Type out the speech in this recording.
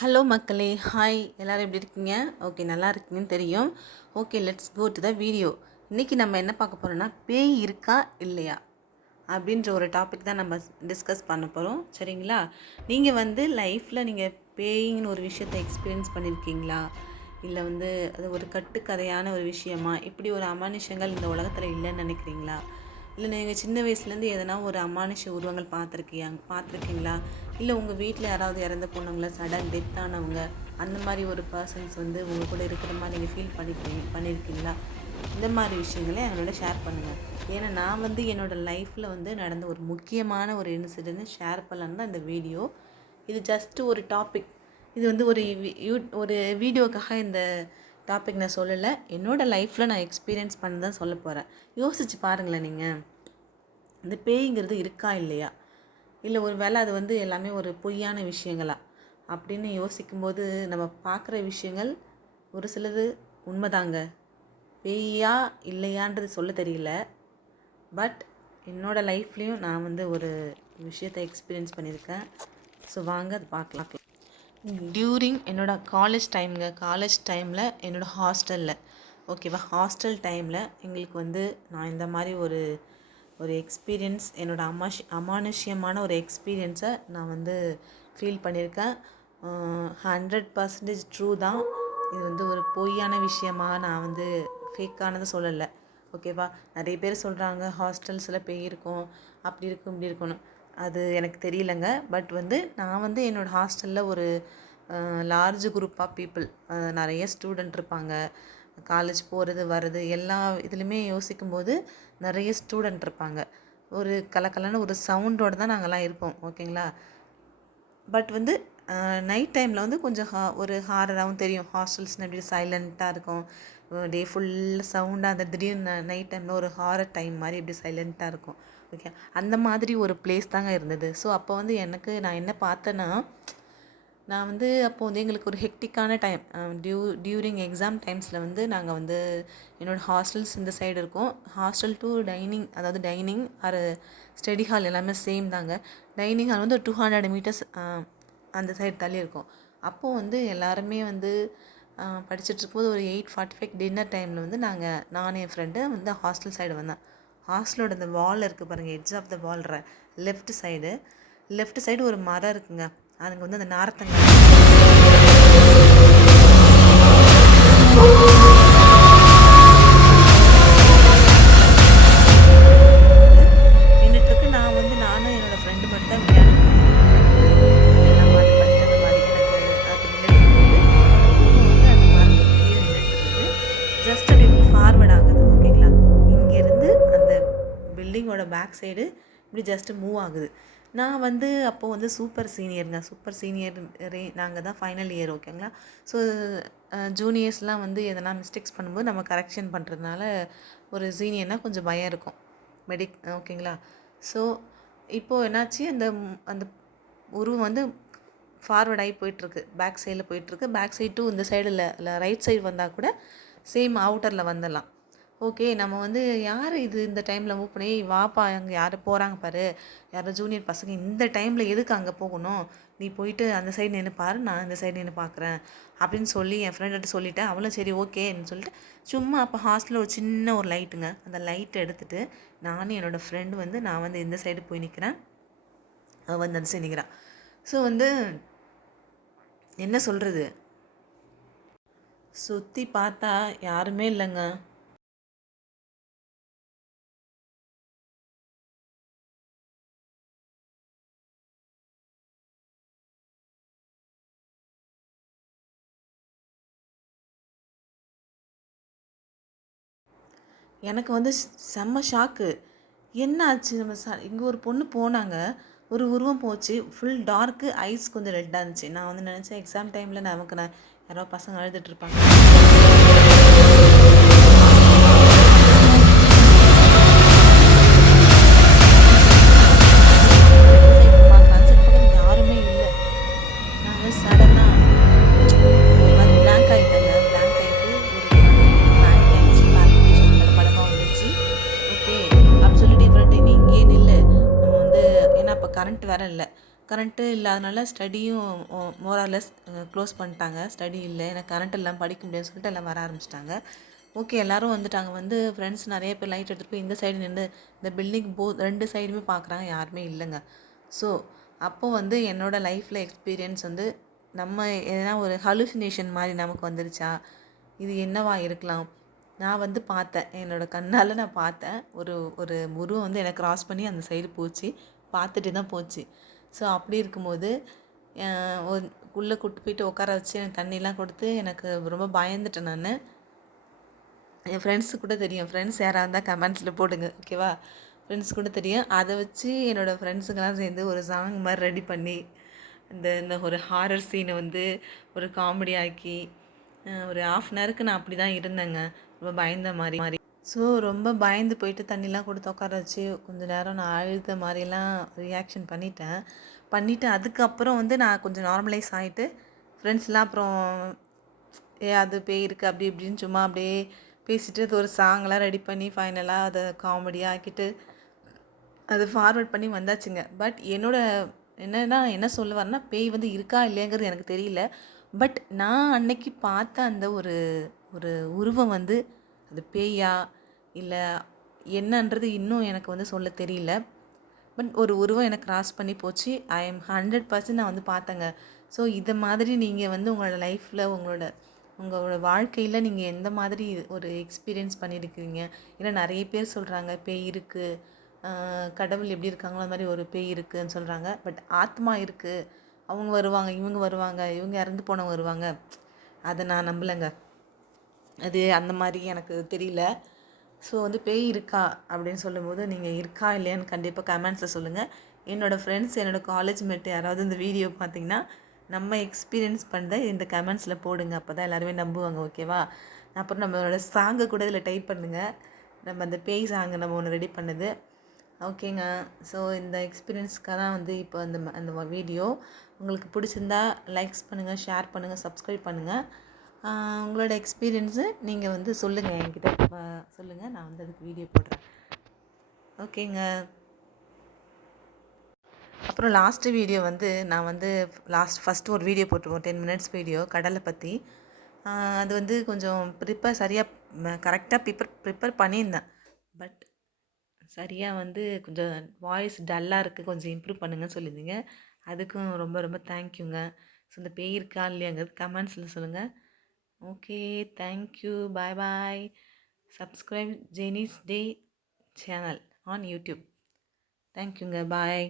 Hello மக்களே, hi. எல்லோரும் எப்படி இருக்கீங்க? ஓகே, நல்லா இருக்கீங்கன்னு தெரியும். Okay, let's go to the video. இன்றைக்கி நம்ம என்ன பார்க்க போகிறோன்னா, பேய் இருக்கா இல்லையா அப்படின்ற ஒரு டாபிக் தான் நம்ம டிஸ்கஸ் பண்ண போகிறோம். சரிங்களா? நீங்கள் லைஃப்பில் நீங்கள் பேயின்னு ஒரு விஷயத்தை எக்ஸ்பீரியன்ஸ் பண்ணியிருக்கீங்களா? இல்லை அது ஒரு கட்டுக்கதையான ஒரு விஷயமா? இப்படி ஒரு அமானுஷங்கள் இந்த உலகத்தில் இல்லைன்னு நினைக்கிறீங்களா? இல்லை நீங்கள் சின்ன வயசுலேருந்து எதனா ஒரு அமானுஷ உருவங்கள் பார்த்துருக்கீங்களா? இல்லை உங்கள் வீட்டில் யாராவது இறந்து போனவங்கள, சடன் டெத் ஆனவங்க, அந்த மாதிரி ஒரு பர்சன்ஸ் உங்கள் கூட இருக்கிற மாதிரி நீங்கள் ஃபீல் பண்ணியிருக்கீங்களா? இந்த மாதிரி விஷயங்களே எங்களோட ஷேர் பண்ணுங்கள். ஏன்னா நான் என்னோடய லைஃப்பில் நடந்த ஒரு முக்கியமான ஒரு இன்சிடென்ட் ஷேர் பண்ணலான்னு தான் இந்த வீடியோ. இது ஜஸ்ட்டு ஒரு டாபிக். இது ஒரு வீடியோக்காக இந்த டாபிக் நான் சொல்லலை. என்னோடய லைஃப்பில் நான் எக்ஸ்பீரியன்ஸ் பண்ணி தான் சொல்ல போகிறேன். யோசித்து பாருங்களேன். நீங்கள் இந்த பேய்ங்கிறது இருக்கா இல்லையா? இல்லை ஒரு வேளை அது எல்லாமே ஒரு பொய்யான விஷயங்களா அப்படின்னு யோசிக்கும்போது நம்ம பார்க்குற விஷயங்கள் ஒரு சிலது உண்மைதாங்க. பேயா இல்லையான்றது சொல்ல தெரியல. பட் என்னோடய லைஃப்லேயும் நான் ஒரு விஷயத்தை எக்ஸ்பீரியன்ஸ் பண்ணியிருக்கேன். ஸோ வாங்க அது பார்க்கலாம். டியூரிங் என்னோடய காலேஜ் டைமில் என்னோடய ஹாஸ்டலில், ஓகேவா, ஹாஸ்டல் டைமில் எங்களுக்கு நான் இந்த மாதிரி ஒரு எக்ஸ்பீரியன்ஸ், என்னோடய அமானுஷ்யமான ஒரு எக்ஸ்பீரியன்ஸை நான் ஃபீல் பண்ணியிருக்கேன். 100% ட்ரூ தான். இது ஒரு பொய்யான விஷயமாக நான் ஃபேக்கானதை சொல்லலை. ஓகேவா? நிறைய பேர் சொல்கிறாங்க ஹாஸ்டல்ஸில் பேய் இருக்கும், அப்படி இருக்கும், இப்படி இருக்கும்னு. அது எனக்கு தெரியலங்க. பட் நான் என்னோடய ஹாஸ்டலில் ஒரு லார்ஜ் குரூப் ஆஃப் பீப்புள், நிறைய ஸ்டூடெண்ட் இருப்பாங்க. காலேஜ் போகிறது வர்றது எல்லா இதுலேயுமே யோசிக்கும்போது நிறைய ஸ்டூடெண்ட் இருப்பாங்க. ஒரு கலக்கலான ஒரு சவுண்டோடு தான் நாங்கள்லாம் இருப்போம். ஓகேங்களா? பட் நைட் டைமில் கொஞ்சம் ஒரு ஹாரராகவும் தெரியும். ஹாஸ்டல்ஸ்னு எப்படி சைலண்ட்டாக இருக்கும், டே ஃபுல் சவுண்டாக, அந்த திடீர்னு நைட் டைமில் ஒரு ஹாரர் டைம் மாதிரி எப்படி சைலண்ட்டாக இருக்கும். ஓகே, அந்த மாதிரி ஒரு பிளேஸ் தாங்க இருந்தது. ஸோ அப்போ நான் என்ன பார்த்தேன்னா, நான் அப்போது எங்களுக்கு ஒரு ஹெக்டிக்கான டைம், டியூரிங் எக்ஸாம் டைம்ஸில் நாங்கள் என்னோடய ஹாஸ்டல்ஸ் இந்த சைடு இருக்கும். ஹாஸ்டல் டு டைனிங், அதாவது டைனிங் ஆர் ஸ்டடி ஹால் எல்லாமே சேம் தாங்க. டைனிங் ஹால் ஒரு 200 மீட்டர்ஸ் அந்த சைடு தள்ளி இருக்கும். அப்போது எல்லாருமே படிச்சுட்டு இருக்கும்போது ஒரு 8:45 டின்னர் டைமில் நான் என் ஃப்ரெண்டு ஹாஸ்டல் சைடு வந்தேன். ஹாஸ்டலோட அந்த வால் இருக்குது பாருங்கள், edge of the wall left side ஒரு மரம் இருக்குங்க. அதுங்க அந்த நார்த்தங்க நின்றுட்டுருக்கு. நானும் என்னோடய ஃப்ரெண்டு மட்டும் தான் விளையாடிட்டு எல்லாம் பார்த்து பண்ணிட்டு அந்த மாதிரி எனக்கு அது நின்றுட்டு அந்த மரத்துக்கு கீழே நின்றுட்டு ஜஸ்ட் அப்படி ஃபார்வர்ட் ஆகுது. ஓகேங்களா? இங்கேருந்து அந்த பில்டிங்கோட பேக் சைடு இப்படி ஜஸ்ட்டு மூவ் ஆகுது. நான் அப்போது சூப்பர் சீனியர் நாங்கள் தான் ஃபைனல் இயர். ஓகேங்களா? ஸோ ஜூனியர்ஸ்லாம் எதனா மிஸ்டேக்ஸ் பண்ணும்போது நம்ம கரெக்ஷன் பண்ணுறதுனால ஒரு சீனியர்னால் கொஞ்சம் பயம் இருக்கும். ஓகேங்களா? ஸோ இப்போது என்னாச்சு, அந்த உருவம் ஃபார்வர்ட் ஆகி போயிட்டுருக்கு, பேக் சைடில் போயிட்டுருக்கு. பேக் சைடு டூ இந்த சைடில் இல்லை ரைட் சைடு வந்தால் கூட சேம் அவுட்டரில் வந்துடலாம். ஓகே, நம்ம யார் இது இந்த டைமில் மூவ் பண்ணி, வாப்பா அங்கே யார் போகிறாங்க பாரு, யாரோ ஜூனியர் பசங்க, இந்த டைமில் எதுக்கு அங்கே போகணும், நீ போயிட்டு அந்த சைடு நின்று பாரு, நான் இந்த சைடு நின்று பார்க்குறேன் அப்படின்னு சொல்லி என் ஃப்ரெண்ட்கிட்ட சொல்லிட்டேன். அவளும் சரி ஓகேன்னு சொல்லிட்டு சும்மா அப்போ ஹாஸ்டலில் ஒரு சின்ன ஒரு லைட்டுங்க, அந்த லைட்டை எடுத்துகிட்டு நானும் என்னோடய ஃப்ரெண்டு நான் இந்த சைடு போய் நிற்கிறேன், அவள் அந்த சைடு நிற்கிறான். ஸோ என்ன சொல்கிறது, சுற்றி பார்த்தா யாருமே இல்லைங்க. எனக்கு செம்ம ஷாக்கு. என்ன ஆச்சு, நம்ம இங்கே ஒரு பொண்ணு போனாங்க, ஒரு உருவம் போச்சு, ஃபுல் டார்க்கு, ஐஸ் கொஞ்சம் ரெட்டாக இருந்துச்சு. நான் நினச்சேன் எக்ஸாம் டைமில் நான் யாரோ பசங்க அழுதுட்ருப்பாங்க. கரண்ட் வேறு இல்லை. கரண்ட்டு இல்லாதனால ஸ்டடியும் மோரார்லெஸ் க்ளோஸ் பண்ணிட்டாங்க. ஸ்டடி இல்லை, எனக்கு கரண்ட் இல்லாமல் படிக்க முடியாதுன்னு சொல்லிட்டு எல்லாம் வர ஆரம்பிச்சிட்டாங்க. ஓகே, எல்லோரும் வந்துட்டாங்க. வந்து ஃப்ரெண்ட்ஸ் நிறைய பேர் லைட் எடுத்துகிட்டு போய் இந்த சைடு நின்று இந்த பில்டிங் 2 சைடுமே பார்க்குறாங்க, யாருமே இல்லைங்க. ஸோ அப்போது வந்து என்னோடய லைஃப்பில் எக்ஸ்பீரியன்ஸ் வந்து நம்ம எதனா ஒரு ஹலுசினேஷன் மாதிரி நமக்கு வந்துருச்சா, இது என்னவா இருக்கலாம். நான் வந்து பார்த்தேன், என்னோடய கண்ணால் நான் பார்த்தேன். ஒரு ஒரு உருவம் வந்து எனக்கு க்ராஸ் பண்ணி அந்த சைடு போச்சு, பார்த்துட்டு தான் போச்சு. ஸோ அப்படி இருக்கும்போது உள்ளே கூப்பிட்டு போயிட்டு உட்கார வச்சு எனக்கு தண்ணிலாம் கொடுத்து எனக்கு ரொம்ப பயந்துட்டேன் நான். என் ஃப்ரெண்ட்ஸுக்கு கூட தெரியும், ஃப்ரெண்ட்ஸ் யாராக இருந்தால் கமெண்ட்ஸில் போடுங்க, ஓகேவா. ஃப்ரெண்ட்ஸ் கூட தெரியும். அதை வச்சு என்னோடய ஃப்ரெண்ட்ஸுக்கெல்லாம் சேர்ந்து ஒரு சாங் மாதிரி ரெடி பண்ணி இந்த இந்த ஒரு ஹாரர் சீனை வந்து ஒரு காமெடி ஆக்கி ஒரு 1/2 ஹவருக்கு நான் அப்படி தான் இருந்தேங்க, ரொம்ப பயந்த மாதிரி. ஸோ ரொம்ப பயந்து போயிட்டு தண்ணிலாம் கொடுத்து உட்கார வச்சு கொஞ்சம் நேரம் நான் அழுத மாதிரிலாம் ரியாக்ஷன் பண்ணிவிட்டு அதுக்கப்புறம் வந்து நான் கொஞ்சம் நார்மலைஸ் ஆகிட்டு ஃப்ரெண்ட்ஸ்லாம் அப்புறம் அது பேய் இருக்குது அப்படி இப்படின்னு சும்மா அப்படியே பேசிட்டு அது ஒரு சாங்லாம் ரெடி பண்ணி ஃபைனலாக அதை காமெடியாக ஆக்கிட்டு அது ஃபார்வர்ட் பண்ணி வந்தாச்சுங்க. பட் என்ன சொல்ல வரேன்னா, பேய் வந்து இருக்கா இல்லையாங்கிறது எனக்கு தெரியல. பட் நான் அன்னைக்கு பார்த்த அந்த ஒரு ஒரு உருவம் வந்து அது பேயா இல்லை என்னன்றது இன்னும் எனக்கு வந்து சொல்ல தெரியல. பட் ஒரு உருவம் எனக்கு கிராஸ் பண்ணி போச்சு. ஐ எம் 100% நான் வந்து பார்த்தேங்க. ஸோ இதை மாதிரி நீங்கள் வந்து உங்களோட லைஃப்பில் உங்களோட வாழ்க்கையில் நீங்கள் எந்த மாதிரி ஒரு எக்ஸ்பீரியன்ஸ் பண்ணியிருக்கிறீங்க? ஏன்னா நிறைய பேர் சொல்கிறாங்க பேய் இருக்குது, கடவுள் எப்படி இருக்காங்களோ அது மாதிரி ஒரு பேய் இருக்குதுன்னு சொல்கிறாங்க. பட் ஆத்மா இருக்குது, அவங்க வருவாங்க, இவங்க இறந்து போனவங்க வருவாங்க. அதை நான் நம்பலைங்க. அது அந்த மாதிரி எனக்கு தெரியல. ஸோ வந்து பேய் இருக்கா அப்படின்னு சொல்லும்போது நீங்கள் இருக்கா இல்லையான்னு கண்டிப்பாக கமெண்ட்ஸில் சொல்லுங்கள். என்னோடய ஃப்ரெண்ட்ஸ், என்னோடய காலேஜ் மேட் யாராவது இந்த வீடியோ பார்த்திங்கன்னா நம்ம எக்ஸ்பீரியன்ஸ் பண்ண இந்த கமெண்ட்ஸில் போடுங்க, அப்போ தான் எல்லாருமே நம்புவாங்க, ஓகேவா. அப்புறம் நம்மளோட சாங்கை கூட இதில் டைப் பண்ணுங்கள், நம்ம அந்த பேய் சாங்கை நம்ம ஒன்று ரெடி பண்ணுது, ஓகேங்க. ஸோ இந்த எக்ஸ்பீரியன்ஸ்க்காக தான் வந்து இப்போ அந்த வீடியோ உங்களுக்கு பிடிச்சிருந்தா லைக்ஸ் பண்ணுங்கள், ஷேர் பண்ணுங்கள், சப்ஸ்கிரைப் பண்ணுங்கள். உங்களோட எக்ஸ்பீரியன்ஸு நீங்கள் வந்து சொல்லுங்கள், என்கிட்ட சொல்லுங்கள், நான் வந்து அதுக்கு வீடியோ போடுறேன், ஓகேங்க. அப்புறம் லாஸ்ட்டு வீடியோ வந்து நான் வந்து ஃபஸ்ட்டு ஒரு வீடியோ போட்டுருவோம், 10 மினிட்ஸ் வீடியோ கடலை பற்றி. அது வந்து கொஞ்சம் சரியாக கரெக்டாக ப்ரிப்பேர் பண்ணியிருந்தேன். பட் சரியாக வந்து கொஞ்சம் வாய்ஸ் டல்லாக இருக்குது, கொஞ்சம் இம்ப்ரூவ் பண்ணுங்கன்னு சொல்லியிருந்தீங்க. அதுக்கும் ரொம்ப ரொம்ப தேங்க்யூங்க. ஸோ இந்த பேய் இருக்கா இல்லையாங்கிறது கமெண்ட்ஸில் சொல்லுங்கள். Okay, thank you, bye bye. Subscribe ஜெனிஸ் டே சேனல் ஆன் யூடியூப். தேங்க்யூங்க, பாய்.